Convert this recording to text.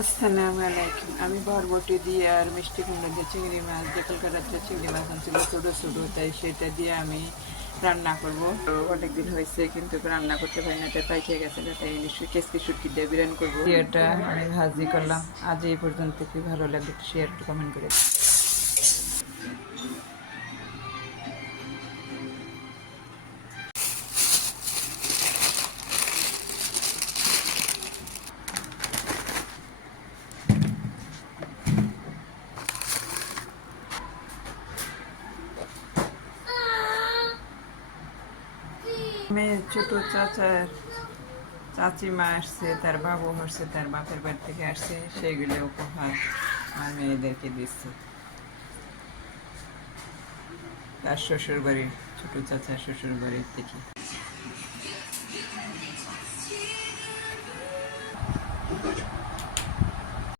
আসসালামু আলাইকুম। আমি বরবটি দিয়ে আর মিষ্টি কুমড়ো দিয়ে চিংড়ি মাছ দিয়ে কলকাতার যে চিংড়ি মাছ আনছিল ছোটো ছোটো, তাই সেটা দিয়ে আমি রান্না করব। অনেকদিন হয়েছে কিন্তু রান্না করতে পারি না, তাই পাইকে গেছে, তাই নিশ্চয়ই কেসকি শুটকি দিয়ে বিরিয়ানি করবো। এটা আমি ভাজি করলাম। আজ এই পর্যন্ত, কি ভালো লাগবে একটু শেয়ার, একটু কমেন্ট করে। মেয়ে ছোট চাচার চাচিমা আসছে, তার বাবু আসছে, তার বাপের বাড়ি থেকে আসছে, সেইগুলো উপহার আমার মেয়েদেরকে দিচ্ছে। তার শ্বশুর বাড়ির, ছোট চাচার শ্বশুর বাড়ির থেকে।